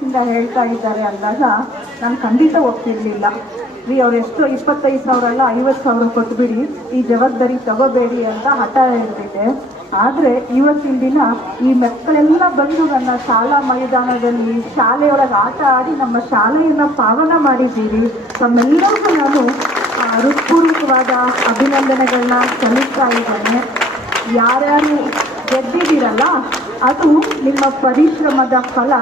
ಮನಸ್ಸಿಂದ ಹೇಳ್ತಾ ಇದ್ದಾರೆ ಅಂದಾಗ ನಾನು ಖಂಡಿತ ಒಪ್ತಿರ್ಲಿಲ್ಲ ರೀ, ಅವ್ರು ಎಷ್ಟು ಇಪ್ಪತ್ತೈದು ಸಾವಿರ ಅಲ್ಲ, ಐವತ್ತು ಸಾವಿರ ಕೊಟ್ಬಿಡಿ, ಈ ಜವಾಬ್ದಾರಿ ತಗೋಬೇಡಿ ಅಂತ ಹಠ ಹೇಳ್ತಿದ್ದೆ ಆದ್ರೆ ಇವತ್ತಿನ ದಿನ ಈ ಮಕ್ಕಳೆಲ್ಲ ಬಂದು ನನ್ನ ಶಾಲಾ ಮೈದಾನದಲ್ಲಿ ಶಾಲೆಯೊಳಗೆ ಆಟ ಆಡಿ ನಮ್ಮ ಶಾಲೆಯನ್ನ ಪಾವನ ಮಾಡಿದ್ದೀರಿ. ತಮ್ಮೆಲ್ಲರಿಗೂ ನಾನು ಹೃತ್ಪೂರ್ವಕವಾದ ಅಭಿನಂದನೆಗಳನ್ನ ಸಲ್ಲಿಸ್ತಾ ಇದ್ದೇನೆ. ಯಾರ್ಯಾರು ಗೆದ್ದಿದ್ದೀರಲ್ಲ ಅದು ನಿಮ್ಮ ಪರಿಶ್ರಮದ ಫಲ,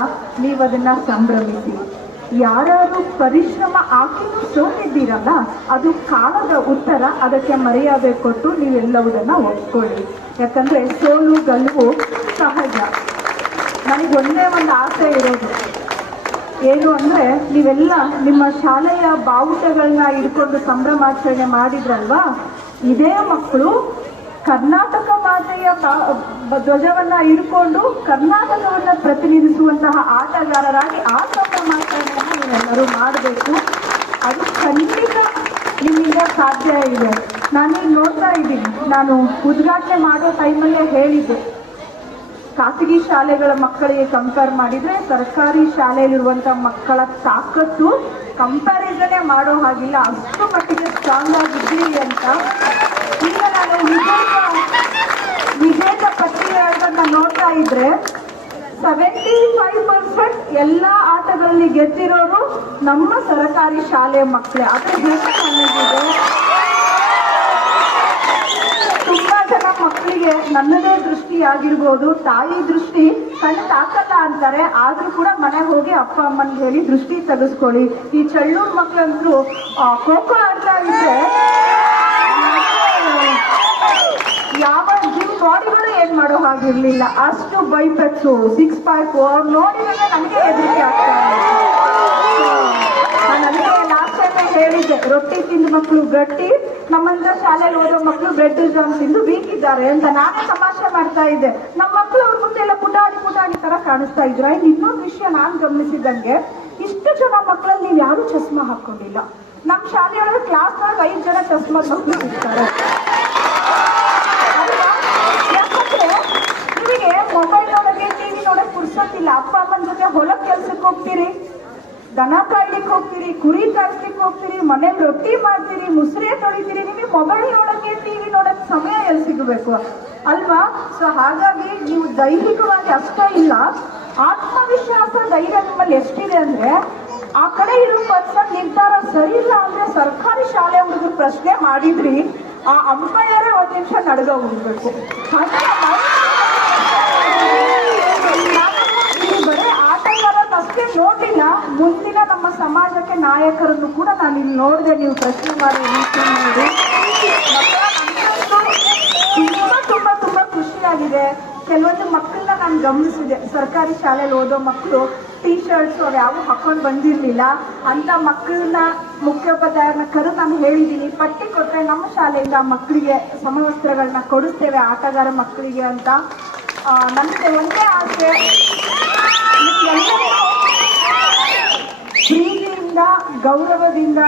ನೀವು ಅದನ್ನ ಸಂಭ್ರಮಿಸಿ. ಯಾರು ಪರಿಶ್ರಮ ಹಾಕಿನೂ ಸೋತಿದ್ದೀರಲ್ಲ, ಅದು ಕಾಲದ ಉತ್ತರ, ಅದಕ್ಕೆ ಮರ್ಯಾದೆ ಕೊಟ್ಟು ನೀವೆಲ್ಲವುದನ್ನ ಒಪ್ಕೊಳ್ಳಿ. ಯಾಕಂದ್ರೆ ಸೋಲು, ಗೆಲುವು ಸಹಜ. ನನಗೆ ಒಂದೇ ಒಂದು ಆಸೆ ಇರೋದು. ಏನು ಅಂದ್ರೆ, ನೀವೆಲ್ಲ ನಿಮ್ಮ ಶಾಲೆಯ ಬಾವುಟಗಳನ್ನ ಹಿಡ್ಕೊಂಡು ಸಂಭ್ರಮಾಚರಣೆ ಮಾಡಿದ್ರಲ್ವಾ? ಇದೇ ಮಕ್ಕಳು ಕರ್ನಾಟಕ ಬ- ಧ್ವಜವನ್ನ ಇಟ್ಕೊಂಡು ಕರ್ನಾಟಕವನ್ನ ಪ್ರತಿನಿಧಿಸುವಂತಹ ಆಟಗಾರರಾಗಿ ಆ ಸಂಭ್ರಮಾಚರಣೆಯನ್ನ ನೀವೆಲ್ಲರೂ ಮಾಡಬೇಕು. ಅದು ಖಂಡಿತ ನಿಮ್ಮಿಂದ ಸಾಧ್ಯ ಇದೆ. ನಾನೀಗ ನೋಡ್ತಾ ಇದ್ದೀನಿ. ನಾನು ಉದ್ಘಾಟನೆ ಮಾಡೋ ಟೈಮಲ್ಲೇ ಹೇಳಿದ್ದೆ. ಖಾಸಗಿ ಶಾಲೆಗಳ ಮಕ್ಕಳಿಗೆ ಕಂಪೇರ್ ಮಾಡಿದ್ರೆ ಸರ್ಕಾರಿ ಶಾಲೆಯಲ್ಲಿರುವಂಥ ಮಕ್ಕಳ ತಾಕತ್ತು ಕಂಪ್ಯಾರಿಸನೇ ಮಾಡೋ ಹಾಗಿಲ್ಲ. ಅಷ್ಟು ಮಟ್ಟಿಗೆ ಸ್ಟ್ರಾಂಗ್ ಆಗಿದ್ದೀರಿ ಅಂತ ಈಗ ನಾನು ಪಟ್ಟಿಗಳನ್ನ ನೋಡ್ತಾ ಇದ್ರೆ ಸೆವೆಂಟಿ ಫೈವ್ ಪರ್ಸೆಂಟ್ ಎಲ್ಲ ಆಟಗಳಲ್ಲಿ ಗೆದ್ದಿರೋರು ನಮ್ಮ ಸರಕಾರಿ ಶಾಲೆ ಮಕ್ಕಳೇ. ಅದ್ರ ಹೆಮ್ಮೆ ನನಗಿದೆ. ತುಂಬಾ ಜನ ಮಕ್ಕಳಿಗೆ ನನ್ನದೇ ದೃಷ್ಟಿ ಆಗಿರ್ಬೋದು, ತಾಯಿ ದೃಷ್ಟಿ ಕಣ್ಣು ತಾಕಲ್ಲ ಅಂತಾರೆ. ಆದ್ರೂ ಕೂಡ ಮನೆಗೆ ಹೋಗಿ ಅಪ್ಪ ಅಮ್ಮನ್ಗೆ ಹೇಳಿ ದೃಷ್ಟಿ ತೆಗೆಸ್ಕೊಳ್ಳಿ. ಈ ಚಳ್ಳೂರ್ ಮಕ್ಕಳಂತೂ ಖೋಖೋ ಆಡ್ತಾ ಇದ್ರೆ ಹಾಗಿರ್ಲಿಲ್ಲ ಅಷ್ಟು ಬೈಪೆಕ್ಸು ಸಿಕ್ಸ್ ಪ್ಯಾಕ್ ಅವ್ರು ನೋಡಿದ್ರೆ ನನಗೆ ಹೆದರಿಕೆ ಆಗ್ತಾ ನಾನು ಅದಕ್ಕೆ ಲಾಸ್ಟ್ ಟೈಮ್ ಹೇಳಿದ್ದೆ, ರೊಟ್ಟಿ ತಿಂದು ಮಕ್ಕಳು ಗಟ್ಟಿ, ನಮ್ಮಂತ ಶಾಲೆಯಲ್ಲಿ ಓದೋ ಮಕ್ಕಳು ಬ್ರೆಡ್ ಜಾಮ್ ತಿಂದು ವೀಕ್ ಇದ್ದಾರೆ ಅಂತ ನಾನೇ ತಮಾಷೆ ಮಾಡ್ತಾ ಇದ್ದೆ. ನಮ್ಮ ಮಕ್ಕಳು ಅವ್ರ ಮುಂದೆ ಎಲ್ಲ ಪುಟಾಣಿ ಪುಟಾಣಿ ತರ ಕಾಣಿಸ್ತಾ ಇದ್ರು. ಆಯ್ತು ಇನ್ನೊಂದು ವಿಷಯ ನಾನು ಗಮನಿಸಿದಂಗೆ ಇಷ್ಟು ಜನ ಮಕ್ಕಳಲ್ಲಿ ನೀವು ಯಾರು ಚಸ್ಮಾ ಹಾಕೊಂಡಿಲ್ಲ? ನಮ್ಮ ಶಾಲೆಯೊಳಗೆ ಕ್ಲಾಸ್ನೊಳಗೆ ಐದು ಜನ ಚಸ್ಮಾ ಮಕ್ಕಳು ಇರ್ತಾರೆ ಅಲ್ವಾ? ಯಾಕಂದ್ರೆ ನಿಮಗೆ ಮೊಬೈಲ್ ನೋಡಕ್ಕೆ ಟಿವಿ ನೋಡಕ್ ಅಪ್ಪ ಅಮ್ಮನ ಜೊತೆ ಹೊಲಕ್ ಕೆಲ್ಸಕ್ಕೆ ಹೋಗ್ತೀರಿ, ದನ ಕಾಯ್ಲಿಕ್ಕೆ ಹೋಗ್ತೀರಿ, ಕುರಿ ಕಾಯಿಸ್ಲಿಕ್ಕೆ ಹೋಗ್ತೀರಿ ಮನೇಲಿ ರೊಟ್ಟಿ ಮಾಡ್ತೀರಿ, ಮುಸ್ರೆ ತೊಳಿತೀರಿ, ನಿಮಗೆ ಮೊಬೈಲ್ ನೋಡಕ್ಕೆ ಟಿವಿ ನೋಡಕ್ ಸಮಯ ಎಲ್ಲಿ ಸಿಗಬೇಕು? ಅಲ್ವಾ? ಸೊ ಹಾಗಾಗಿ ನೀವು ದೈಹಿಕವಾಗಿ ಅಷ್ಟೇ ಇಲ್ಲ. ಆತ್ಮವಿಶ್ವಾಸ ಧೈರ್ಯ ನಿಮ್ಮಲ್ಲಿ ಎಷ್ಟಿದೆ ಅಂದ್ರೆ, ಆ ಕಡೆ ಇರೋ ಪರ್ಸನ್ ನಿರ್ಧಾರ ಸರಿ ಇಲ್ಲ ಅಂದ್ರೆ ಸರ್ಕಾರಿ ಶಾಲೆ ಹುಡುಗರು ಪ್ರಶ್ನೆ ಮಾಡಿದ್ರಿ, ಆ ಅಂಪೈರೇ ಒಂದ್ ನಿಮಿಷ ನಡ್ಗ ಹೋಗ್ಬೇಕು ಹಾಗೆ ಇಲ್ಲಿ ಬರೀ ನೋಡಿಲ್ಲ ಮುಂದಿನ ನಮ್ಮ ಸಮಾಜಕ್ಕೆ ನಾಯಕರನ್ನು ಕೂಡ ನಾನು ಇಲ್ಲಿ ನೋಡಿದೆ. ನೀವು ಪ್ರಶ್ನೆ ಮಾಡಿ ತುಂಬಾ ತುಂಬಾ ತುಂಬಾ ಖುಷಿಯಾಗಿದೆ. ಕೆಲವೊಂದು ಮಕ್ಕಳನ್ನ ನಾನು ಗಮನಿಸಿದೆ. ಸರ್ಕಾರಿ ಶಾಲೆಯಲ್ಲಿ ಓದೋ ಮಕ್ಕಳು ಟೀ ಶರ್ಟ್ಸ್ ಅವ್ರು ಯಾವ ಹಾಕೊಂಡು ಬಂದಿರಲಿಲ್ಲ. ಅಂತ ಮಕ್ಕಳನ್ನ ಮುಖ್ಯೋಪಾಧ್ಯಾಯರನ್ನ ಕರೆದು ನಾನು ಹೇಳಿದ್ದೀನಿ, ಪಟ್ಟಿ ಕೊಟ್ಟರೆ ನಮ್ಮ ಶಾಲೆಯಿಂದ ಮಕ್ಕಳಿಗೆ ಸಮವಸ್ತ್ರಗಳನ್ನ ಕೊಡಿಸ್ತೇವೆ, ಆಟಗಾರ ಮಕ್ಕಳಿಗೆ ಅಂತ. ನನಗೆ ಒಂದೇ ಆಸೆ ಗೌರವದಿಂದ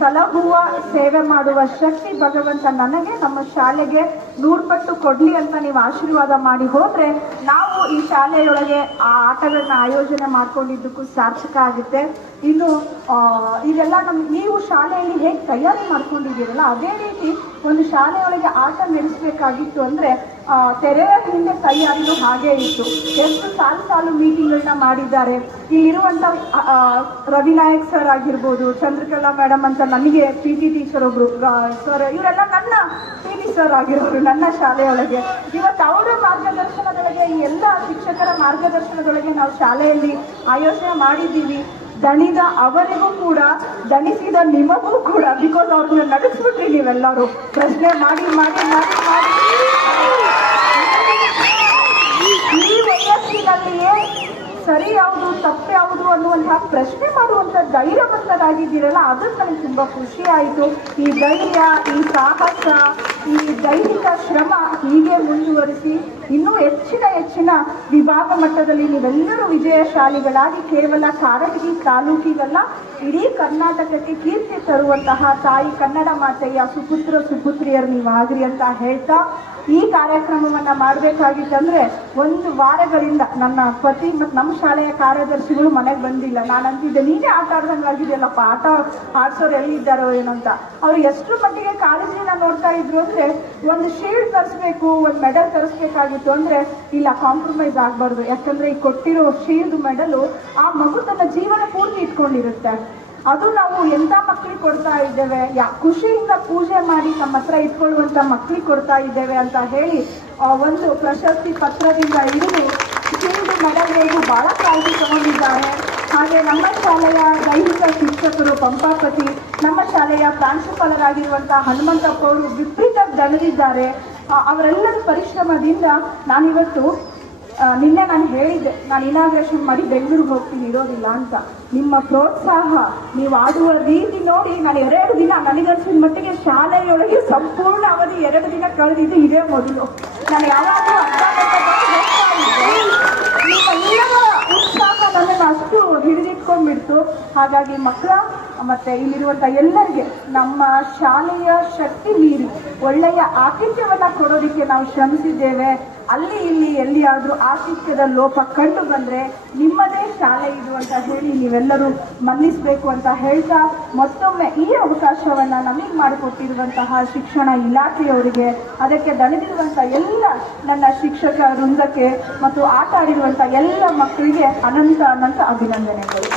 ಸಲಹುವ ಸೇವೆ ಮಾಡುವ ಶಕ್ತಿ ಭಗವಂತ ನನಗೆ ನಮ್ಮ ಶಾಲೆಗೆ ನೂರ್ಪಟ್ಟು ಕೊಡ್ಲಿ ಅಂತ ನೀವು ಆಶೀರ್ವಾದ ಮಾಡಿ ಹೋದ್ರೆ ನಾವು ಈ ಶಾಲೆಯೊಳಗೆ ಆ ಆಟಗಳನ್ನ ಆಯೋಜನೆ ಮಾಡ್ಕೊಂಡಿದ್ದಕ್ಕೂ ಸಾರ್ಥಕ ಆಗುತ್ತೆ. ಇನ್ನು ಇದೆಲ್ಲ ನಮ್, ನೀವು ಶಾಲೆಯಲ್ಲಿ ಹೇಗೆ ತಯಾರಿ ಮಾಡ್ಕೊಂಡಿದ್ದೀರಲ್ಲ, ಅದೇ ರೀತಿ ಒಂದು ಶಾಲೆಯೊಳಗೆ ಆಟ ನಡೆಸಬೇಕಾಗಿತ್ತು ಅಂದ್ರೆ ತೆರೆಯ ಹಿಂದೆ ತಯಾರಿನೂ ಹಾಗೆ ಇತ್ತು. ಎಷ್ಟು ಸಾಲು ಸಾಲು ಮೀಟಿಂಗ್ಗಳನ್ನ ಮಾಡಿದ್ದಾರೆ. ಇಲ್ಲಿರುವಂತ ರವಿ ಆ, ರವಿನಾಯಕ್ ಸರ್ ಆಗಿರ್ಬೋದು ಚಂದ್ರಕಲಾ ಮೇಡಮ್ ಅಂತ ನನಗೆ ಪಿ ಟಿ ಟೀಚರ್ ಒಬ್ರು ಸರ್ ಇವರೆಲ್ಲ ನನ್ನ ಪಿ ಟಿ ಸರ್ ಆಗಿರೋರು ನನ್ನ ಶಾಲೆಯೊಳಗೆ. ಇವತ್ತು ಅವರ ಮಾರ್ಗದರ್ಶನದೊಳಗೆ ಈ ಎಲ್ಲ ಶಿಕ್ಷಕರ ಮಾರ್ಗದರ್ಶನದೊಳಗೆ ನಾವು ಶಾಲೆಯಲ್ಲಿ ಆಯೋಜನೆ ಮಾಡಿದ್ದೀವಿ. ದಣಿದ ಅವರಿಗೂ ಕೂಡ ದಣಿಸಿದ ನಿಮಗೂ ಕೂಡ ಬಿಕಾಸ್ ಅವ್ರನ್ನ ನಡೆಸ್ಬಿಟ್ರಿ ನೀವೆಲ್ಲರೂ. ಪ್ರಶ್ನೆ ಮಾಡಿ ಮಾಡಿ ಮಾಡಿ ಮಾಡಿ ಈ ವಯಸ್ಸಿನಲ್ಲಿಯೇ ಸರಿ ಯಾವುದು, ತಪ್ಪು ಯಾವುದು ಅನ್ನುವಂತಹ ಪ್ರಶ್ನೆ ಮಾಡುವಂಥ ಧೈರ್ಯವಂತರಾಗಿದ್ದೀರಲ್ಲ ಅದು ನನಗೆ ತುಂಬಾ ಖುಷಿ ಆಯಿತು. ಈ ಧೈರ್ಯ, ಈ ಸಾಹಸ, ಈ ದೈಹಿಕ ಶ್ರಮ ಹೀಗೆ ಮುಂದುವರಿಸಿ ಇನ್ನೂ ಹೆಚ್ಚಿನ ಹೆಚ್ಚಿನ ವಿಭಾಗ ಮಟ್ಟದಲ್ಲಿ ನೀವೆಲ್ಲರೂ ವಿಜಯಶಾಲಿಗಳಾಗಿ ಕೇವಲ ಕಾರಟಗಿ ತಾಲೂಕಿಗಲ್ಲ, ಇಡೀ ಕರ್ನಾಟಕಕ್ಕೆ ಕೀರ್ತಿ ತರುವಂತಹ ತಾಯಿ ಕನ್ನಡ ಮಾತೆಯ ಸುಪುತ್ರ ಸುಪುತ್ರಿಯರು ನೀವಾಗ್ರಿ ಅಂತ ಹೇಳ್ತಾ ಈ ಕಾರ್ಯಕ್ರಮವನ್ನ ಮಾಡಬೇಕಾಗಿತ್ತಂದ್ರೆ ಒಂದು ವಾರಗಳಿಂದ ನನ್ನ ಪತಿ ಮತ್ತು ನಮ್ಮ ಶಾಲೆಯ ಕಾರ್ಯದರ್ಶಿಗಳು ಮನೆಗೆ ಬಂದಿಲ್ಲ. ನಾನು ಅಂತಿದ್ದೆ ನೀನೇ ಆಟ ಆಡ್ದಂಗೆ ಆಗಿದೆಯಲ್ಲಪ್ಪ, ಆಟ ಆಡ್ಸೋರು ಎಲ್ಲಿದ್ದಾರೋ ಏನಂತ ಅವ್ರು ಎಷ್ಟು ಮಟ್ಟಿಗೆ ಕಾಳಜಿನ ನೋಡ್ತಾ ಇದ್ರು ಅಂದ್ರೆ ಒಂದು ಶೀಲ್ಡ್ ತರಿಸ್ಬೇಕು, ಒಂದು ಮೆಡಲ್ ತರಿಸ್ಬೇಕಾಗಿತ್ತು ಅಂದ್ರೆ ಇಲ್ಲ ಕಾಂಪ್ರಮೈಸ್ ಆಗಬಾರ್ದು. ಯಾಕಂದ್ರೆ ಈ ಕೊಟ್ಟಿರೋ ಶೀಲ್ಡ್ ಮೆಡಲು ಆ ಮಗು ತನ್ನ ಜೀವನ ಪೂರ್ತಿ ಇಟ್ಕೊಂಡಿರುತ್ತೆ. ಅದು ನಾವು ಎಂತ ಮಕ್ಳಿಗೆ ಕೊಡ್ತಾ ಇದ್ದೇವೆ? ಯಾ, ಖುಷಿಯಿಂದ ಪೂಜೆ ಮಾಡಿ ನಮ್ಮ ಹತ್ರ ಇಟ್ಕೊಳ್ಳುವಂತ ಮಕ್ಳಿಗೆ ಕೊಡ್ತಾ ಇದ್ದೇವೆ ಅಂತ ಹೇಳಿ ಒಂದು ಪ್ರಶಸ್ತಿ ಪತ್ರದಿಂದ ಹಿಡಿದು ಶೀಲ್ಡ್ ಹೇಗೂ ಬಹಳ ಕಾಳಜಿ ತಗೊಂಡಿದ್ದಾರೆ. ಹಾಗೆ ನಮ್ಮ ಶಾಲೆಯ ದೈಹಿಕ ಶಿಕ್ಷಕರು, ಪಂಪಾಪತಿ, ನಮ್ಮ ಶಾಲೆಯ ಪ್ರಾಂಶುಪಾಲರಾಗಿರುವಂತಹ ಹನುಮಂತಪ್ಪ ಅವರು ವಿಪರೀತ ದಣಿದಿದ್ದಾರೆ ಅವರೆಲ್ಲರ ಪರಿಶ್ರಮದಿಂದ ನಾನಿವತ್ತು ನಿನ್ನೆ ನಾನು ಹೇಳಿದ್ದೆ, ನಾನು ಇನಾಗ್ರೇಷನ್ ಮಾಡಿ ಬೆಂಗಳೂರಿಗೆ ಹೋಗ್ತೀನಿ, ಇರೋದಿಲ್ಲ ಅಂತ. ನಿಮ್ಮ ಪ್ರೋತ್ಸಾಹ, ನೀವು ಆಡುವ ರೀತಿ ನೋಡಿ, ನಾನು ಎರಡು ದಿನ ನನಗನ್ಸಿದ ಮಟ್ಟಿಗೆ ಶಾಲೆಯೊಳಗೆ ಸಂಪೂರ್ಣ ಅವಧಿ ಎರಡು ದಿನ ಕಳೆದಿದ್ದು ಇದೇ ಮೊದಲು. ನಾನು ಯಾವಾಗಲೂ. ನಿಮ್ಮೆಲ್ಲರ ಉತ್ಸಾಹ ನನ್ನನ್ನು ಅಷ್ಟು ಹಿಡಿದಿಟ್ಕೊಂಡ್ಬಿಡ್ತು. ಹಾಗಾಗಿ ಮಕ್ಕಳ ಮತ್ತೆ ಇಲ್ಲಿರುವಂತ ಎಲ್ಲರಿಗೆ ನಮ್ಮ ಶಾಲೆಯ ಶಕ್ತಿ ಮೀರಿ, ಒಳ್ಳೆಯ ಆತಿಥ್ಯವನ್ನ ಕೊಡೋದಕ್ಕೆ ನಾವು ಶ್ರಮಿಸಿದ್ದೇವೆ. ಅಲ್ಲಿ ಇಲ್ಲಿ ಎಲ್ಲಿಯಾದ್ರೂ ಆತಿಥ್ಯದ ಲೋಪ ಕಂಡು ಬಂದ್ರೆ ನಿಮ್ಮದೇ ಶಾಲೆ ಇದು ಅಂತ ಹೇಳಿ ನೀವೆಲ್ಲರೂ ಮನ್ನಿಸ್ಬೇಕು ಅಂತ ಹೇಳ್ತಾ, ಮತ್ತೊಮ್ಮೆ ಈ ಅವಕಾಶವನ್ನ ನಮಗೆ ಮಾಡಿಕೊಟ್ಟಿರುವಂತಹ ಶಿಕ್ಷಣ ಇಲಾಖೆಯವರಿಗೆ, ಅದಕ್ಕೆ ದಣಿದಿರುವಂತ ಎಲ್ಲ ನನ್ನ ಶಿಕ್ಷಕ ವೃಂದಕ್ಕೆ ಮತ್ತು ಆಟ ಆಡಿರುವಂತ ಎಲ್ಲ ಮಕ್ಕಳಿಗೆ ಅನಂತ ಅನಂತ ಅಭಿನಂದನೆಗಳು.